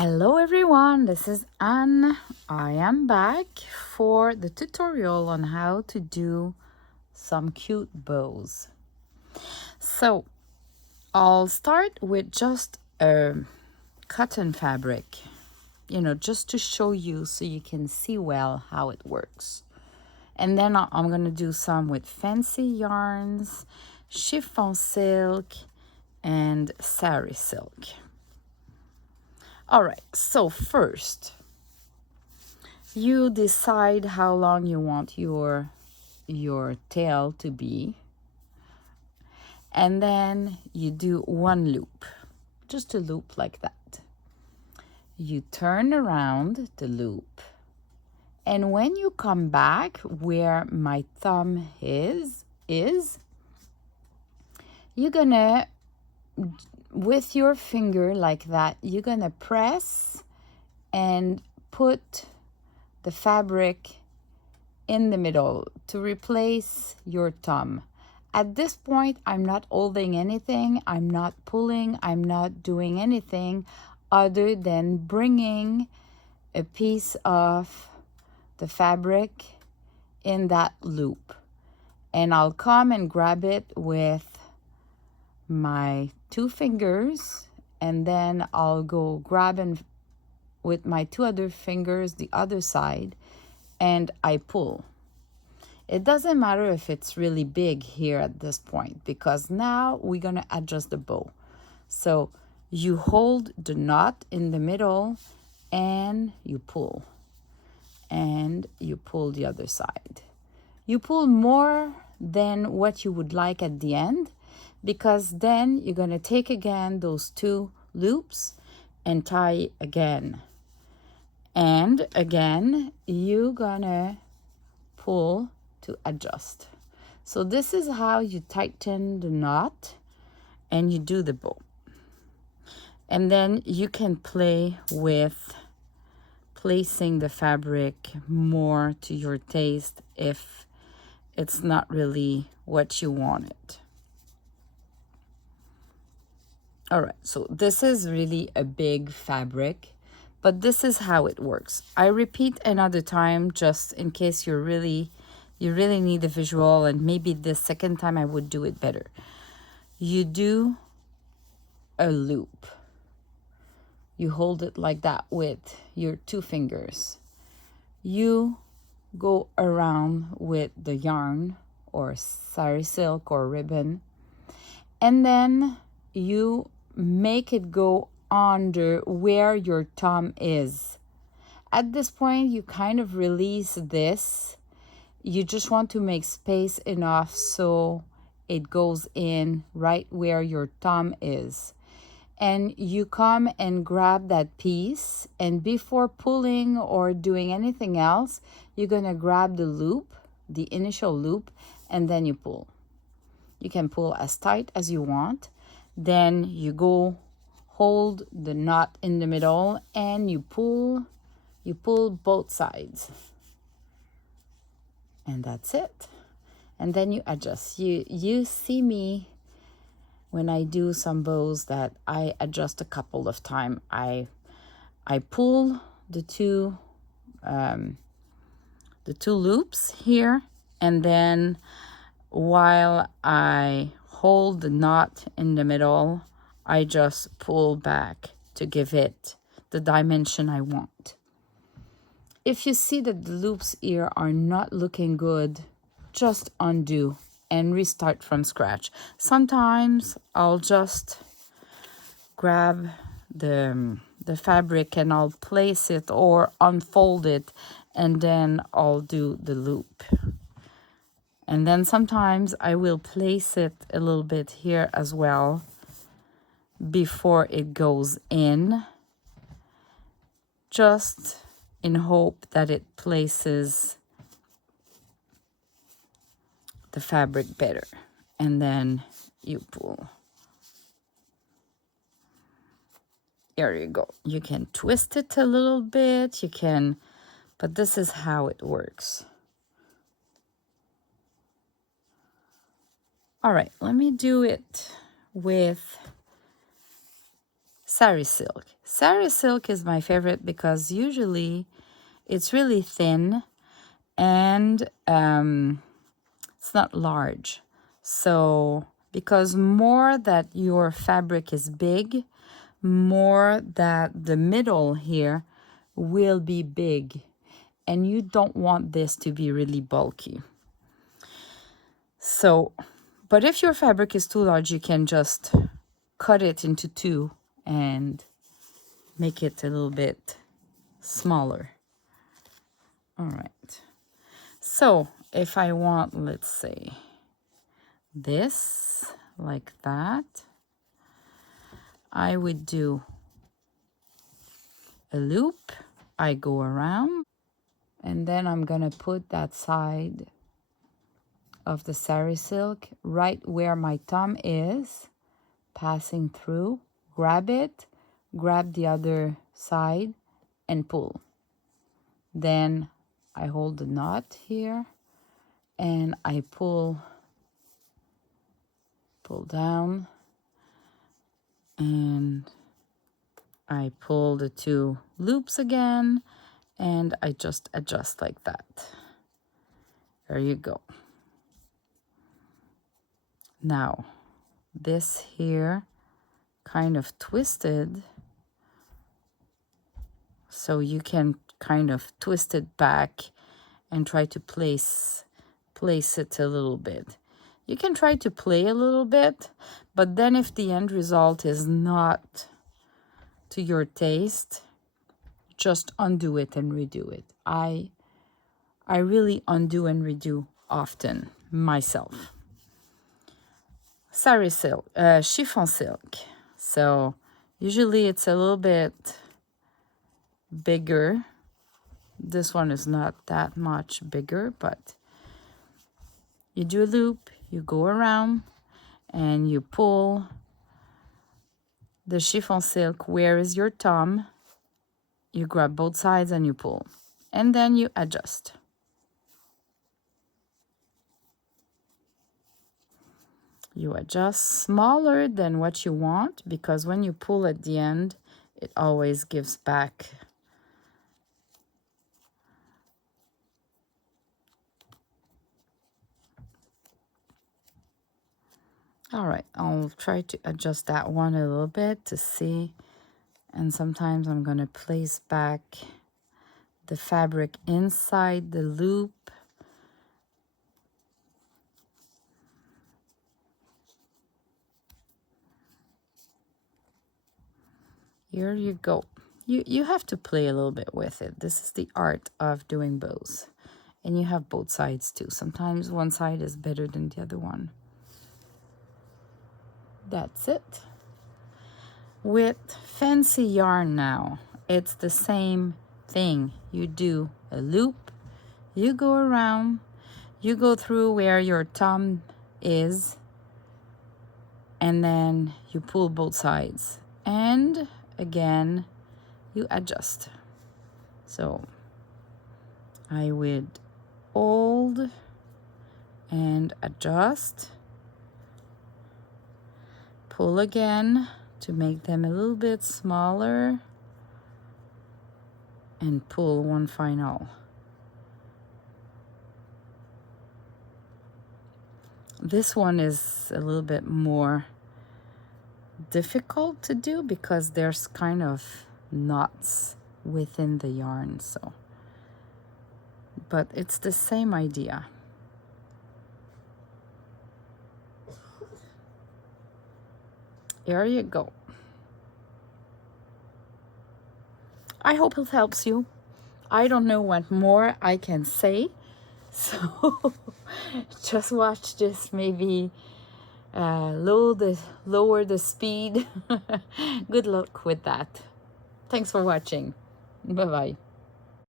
Hello everyone, this is Anne. I am back for the tutorial on how to do some cute bows. So I'll start with just a cotton fabric, just to show you so you can see well how it works. And then I'm going to do some with fancy yarns, chiffon silk, and sari silk. All right, so first, you decide how long you want your tail to be, and then you do one loop, just a loop like that. You turn around the loop, and when you come back where my thumb is you're gonna, with your finger like that, you're gonna press and put the fabric in the middle to replace your thumb. At this point, I'm not holding anything, I'm not pulling, I'm not doing anything other than bringing a piece of the fabric in that loop. And I'll come and grab it with my two fingers, and then I'll go grab and with my two other fingers the other side, and I pull. It doesn't matter if it's really big here at this point, because now we're gonna adjust the bow. So you hold the knot in the middle and you pull, and you pull the other side. You pull more than what you would like at the end, because then you're gonna take again those two loops and tie again. And again, you're gonna pull to adjust. So this is how you tighten the knot and you do the bow. And then you can play with placing the fabric more to your taste if it's not really what you wanted. All right, so this is really a big fabric, but this is how it works. I repeat another time just in case you really need a visual, and maybe the second time I would do it better. You do a loop. You hold it like that with your two fingers. You go around with the yarn or sari silk or ribbon, and then you make it go under where your thumb is. At this point, you kind of release this. You just want to make space enough so it goes in right where your thumb is. And you come and grab that piece, and before pulling or doing anything else, you're gonna grab the loop, the initial loop, and then you pull. You can pull as tight as you want. Then you go hold the knot in the middle and you pull both sides. And that's it. And then you adjust. You see me when I do some bows that I adjust a couple of times. I pull the two loops here, and then while I hold the knot in the middle, I just pull back to give it the dimension I want. If you see that the loops here are not looking good, just undo and restart from scratch. Sometimes I'll just grab the fabric and I'll place it or unfold it, and then I'll do the loop. And then sometimes I will place it a little bit here as well before it goes in, just in hope that it places the fabric better. And then you pull. There you go. You can twist it a little bit, but this is how it works. All right, let me do it with Sari silk. Sari silk is my favorite because usually it's really thin and it's not large. So because more that your fabric is big, more that the middle here will be big, and you don't want this to be really bulky. So, but if your fabric is too large, you can just cut it into two and make it a little bit smaller. All right. So if I want, let's say, this like that, I would do a loop. I go around, and then I'm gonna put that side of the sari silk right where my thumb is, passing through, grab it, grab the other side and pull. Then I hold the knot here and I pull down, and I pull the two loops again, and I just adjust like that. There you go. Now this here kind of twisted, so you can kind of twist it back and try to place it a little bit. You can try to play a little bit, but then if the end result is not to your taste, just undo it and redo it. I really undo and redo often myself. Sari silk, chiffon silk. So usually it's a little bit bigger. This one is not that much bigger, but you do a loop, you go around, and you pull the chiffon silk. Where is your thumb? You grab both sides and you pull, and then you adjust. You adjust smaller than what you want, because when you pull at the end, it always gives back. All right, I'll try to adjust that one a little bit to see. And sometimes I'm going to place back the fabric inside the loop. Here you go. You have to play a little bit with it. This is the art of doing bows. And you have both sides too. Sometimes one side is better than the other one. That's it. With fancy yarn now, it's the same thing. You do a loop, you go around, you go through where your thumb is, and then you pull both sides. And again, you adjust. So I would hold and adjust, pull again to make them a little bit smaller, and pull one final. This one is a little bit more difficult to do because there's kind of knots within the yarn, so, but it's the same idea. There you go. I hope it helps you. I don't know what more I can say, so just watch this, maybe lower the speed. Good luck with that. Thanks for watching. Bye-bye.